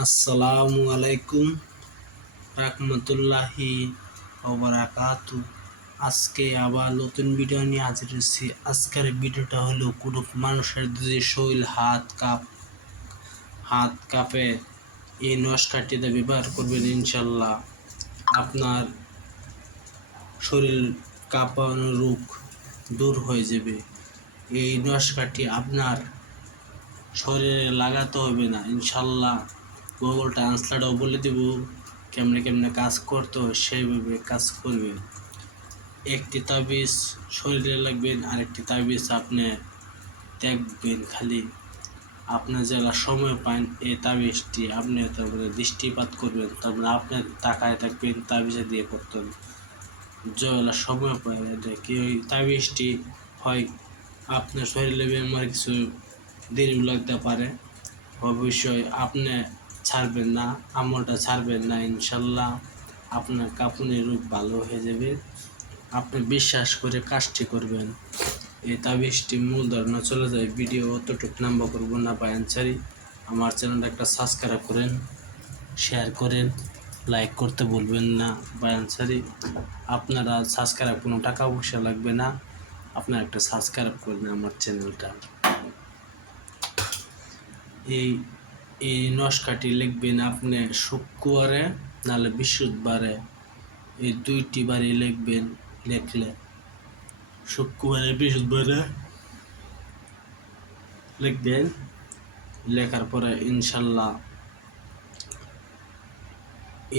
আসসালামু আলাইকুম রাহমাতুল্লাহি ওবারাকাতু আজকে আবার নতুন ভিডিও নিয়ে হাজির হয়েছি। আজকের ভিডিওটা হলো কোনো মানুষের যদি শরীর হাত কাপ। হাত কাপে এই নস্কাটিতে ব্যবহার করবেন ইনশাল্লাহ আপনার শরীর কাঁপানো রোগ দূর হয়ে যাবে। এই নস্কাটি আপনার শরীরে লাগাতে হবে না ইনশাল্লাহ গুগল ট্রান্সলেটও বলে দেব কেমনে কেমনে কাজ করতে হয়, সেইভাবে কাজ করবে। একটি তাবিজ শরীরে লাগবেন আরেকটি তাবিজ আপনি দেখবেন খালি। আপনার যারা সময় পান, এই তাবিজটি আপনি তারপরে দৃষ্টিপাত করবেন, তারপরে আপনি তাকায় থাকবেন, তাবিজে দিয়ে করতেন যেগুলা সময় পায় কি ওই তাবিজটি হয় আপনার শরীরে বেমার কিছু দেরি লাগতে পারে। অবশ্যই আপনি ছাড়বেন না আমলটা ছাড়বেন না, ইনশাল্লাহ আপনার কাপুনের রূপ ভালো হয়ে যাবে। আপনি বিশ্বাস করে কাজটি করবেন। এই তাবিজটি মূল ধারণা চলে যায়, ভিডিও অতটুকু নাম্বার করব না বা অ্যান্সারি আমার চ্যানেলটা একটা সাবস্ক্রাইব করেন শেয়ার করেন লাইক করতে বলবেন না বা অ্যান্সারি আপনারা সাবস্ক্রাইব কোনো টাকা পয়সা লাগবে না, আপনারা একটা সাবস্ক্রাইব করবেন আমার চ্যানেলটা। এই এই নস্কাটি লিখবেন আপনি শুক্রবারে, নাহলে বৃহস্পতিবারে। এই দুইটি বারে লিখবেন, লিখলে। শুক্রবারে, বৃহস্পতিবারে লিখবেন, লেখার পরে ইনশাল্লাহ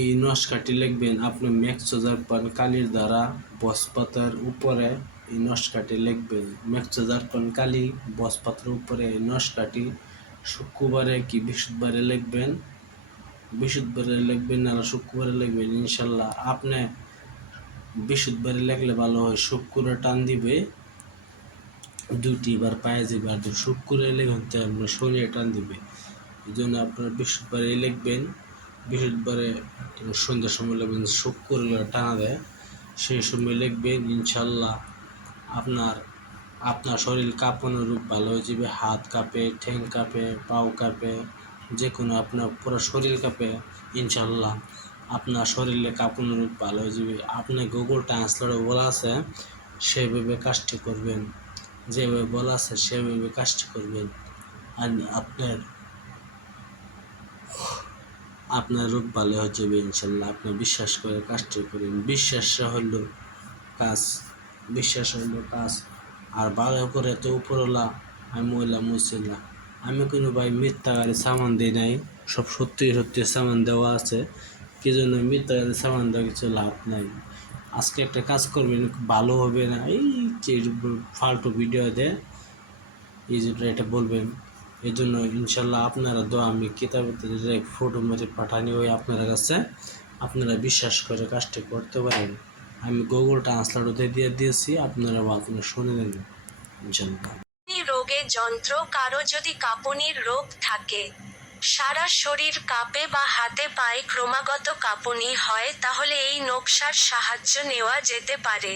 এই নস্কাটি লিখবেন। আপনি ম্যাক্সোজার পান কালির দ্বারা, বসপাতার উপরে এই নস্কাটি লিখবেন। ম্যাক্সোজার পান কালি, বসপাতার উপরে এই নস্কাটি শুক্রবারে কি বৃহস্পতিবারে লিখবেন? বৃহস্পতিবারে লিখবেন না শুক্রবারে লিখবেন, ইনশাল্লাহ। আপনি বৃহস্পতিবারে লিখলে ভালো হয় শুক্রবারে টান দিবে দুটি বার পায়ে যাবে আর শুক্রবারে লিখবেন তো আপনার শরীরে টান দিবে। এই জন্য আপনার বৃহস্পতিবারে লিখবেন, বৃহস্পতিবারে সন্ধ্যার সময় লিখবেন শুক্রবারে টানা দেয়, সেই সময় লিখবেন, ইনশাল্লাহ। আপনার আপনার শরীর কাঁপানো রূপ ভালো হয়ে যাবে, হাত কাঁপে, ঠ্যাং কাঁপে, পাও কাঁপে, যে কোনো আপনার পুরো শরীর কাঁপে ইনশাল্লাহ আপনার শরীরে কাঁপানো রূপ ভালো হয়ে যাবে। আপনি গুগল ট্রান্সলেটে বলা আছে, সেভাবে কাজটি করবেন, যেভাবে বলা আছে, সেভাবে কাজটি করবেন। আর আপনার আপনার রূপ ভালো হয়ে যাবে ইনশাল্লাহ আপনি বিশ্বাস করে কাজটি করেন। বিশ্বাস হলো কাজ, বিশ্বাস হলো কাজ। আর ভালো করে তো উপরওয়ালা আমি মহিলা মুসিল্লা আমি কোনো ভাই মিথ্যা গাড়ি সামান দিই নাই, সব সত্যি সত্যি সামান দেওয়া আছে। কি জন্য মিথ্যা গাড়ি সামান দেওয়া কিছু লাভ নাই। আজকে একটা কাজ করবেন, ভালো হবে না, এই যে ফালতু ভিডিও দেয় এই যেটা এটা বলবেন, এই জন্য ইনশাল্লাহ আপনারা দোয়া, আমি কিতাবে ফটো মেরে পাঠানি ওই আপনার কাছে। আপনারা বিশ্বাস করে কাজটি করতে পারেন। আমি গুগল ট্রান্সলেট ট্রান্সলেটতে দিয়ে দিয়েছি, আপনারা আপনারা শুনে নেন ইনশাল্লাহ রোগে যন্ত্র কারও যদি কাঁপুনির রোগ থাকে, সারা শরীর কাঁপে বা হাতে পায়ে ক্রমাগত কাঁপুনি হয়, তাহলে এই নকশার সাহায্য নেওয়া যেতে পারে।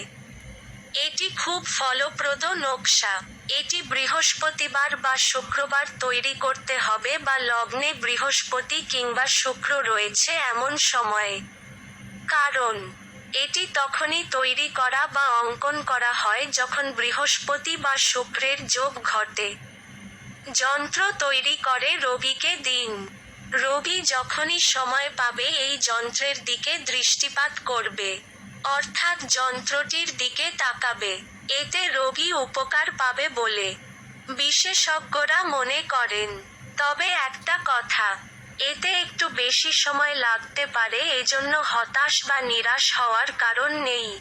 এটি খুব ফলপ্রদ নকশা। এটি বৃহস্পতিবার বা শুক্রবার তৈরি করতে হবে বা লগ্নে বৃহস্পতি কিংবা শুক্র রয়েছে এমন সময়ে। কারণ এটি তখনই তৈরি করা বা অঙ্কন করা হয় যখন বৃহস্পতি বা শুক্রের যোগ ঘটে। যন্ত্র তৈরি করে রোগীকে দিন। রোগী যখনই সময় পাবে এই যন্ত্রের দিকে দৃষ্টিপাত করবে, অর্থাৎ যন্ত্রটির দিকে তাকাবে। এতে রোগী উপকার পাবে বলে বিশেষজ্ঞরা মনে করেন। তবে একটা কথা এতে একটু বেশি সময় লাগতে পারে, এজন্য হতাশ বা নিরাশ হওয়ার কারণ নেই।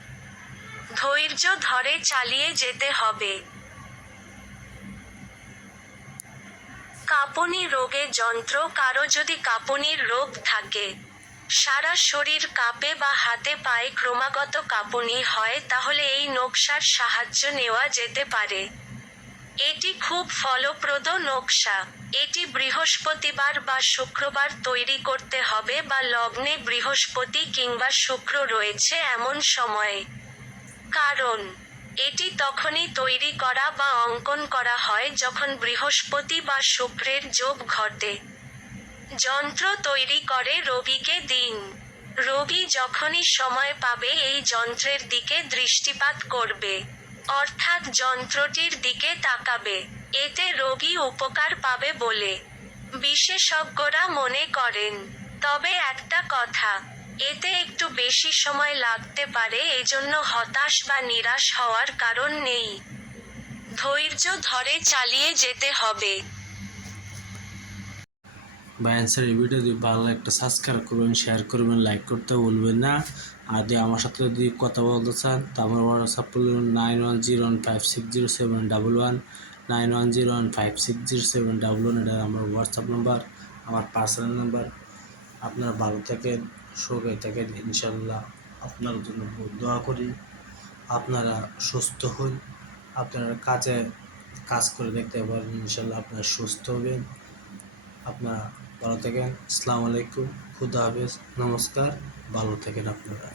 ধৈর্য ধরে চালিয়ে যেতে হবে। কাঁপুনি রোগে যন্ত্র, কারও যদি কাঁপুনির রোগ থাকে, সারা শরীর কাঁপে বা হাতে পায়ে ক্রমাগত কাঁপুনি হয়, তাহলে এই নকশার সাহায্য নেওয়া যেতে পারে। এটি খুব ফলপ্রদ নকশা। এটি বৃহস্পতিবার বা শুক্রবার তৈরি করতে হবে বা লগ্নে বৃহস্পতি কিংবা শুক্র রয়েছে এমন সময়ে। কারণ, এটি তখনই তৈরি করা বা অঙ্কন করা হয় যখন বৃহস্পতি বা শুক্রের যোগ ঘটে। যন্ত্র তৈরি করে রবিকে দিন। রবি যখনই সময় পাবে এই যন্ত্রের দিকে দৃষ্টিপাত করবে। অর্থাৎ যন্ত্রটির দিকে তাকাবে। এতে রোগী উপকার পাবে বলে বিশেষজ্ঞরা মনে করেন। তবে একটা কথা, এতে একটু বেশি সময় লাগতে পারে এজন্য হতাশ বা নিরাশ হওয়ার কারণ নেই। ধৈর্য ধরে চালিয়ে যেতে হবে। ভাই স্যার এই ভিডিও যদি ভালো একটা সাবস্ক্রাইব করবেন শেয়ার করবেন লাইক করতে ভুলবেন না। আর যদি আমার সাথে যদি কথা বলতে চান, তা আমার WhatsApp nine one zero one five six zero seven double one nine one zero one five six zero seven double one এটা আমার হোয়াটসঅ্যাপ নাম্বার আমার পার্সোনাল নাম্বার আপনারা ভালো থাকেন, সুখে থাকেন ইনশাল্লাহ আপনার জন্য দোয়া করি। আপনারা সুস্থ হন, আপনারা কাজে, কাজ করে দেখতে পারেন ইনশাল্লাহ আপনারা সুস্থ হবেন। আপনারা ভালো থাকেন। আসসালামু আলাইকুম। খুদা হাফেজ। নমস্কার। ভালো থাকেন আপনারা।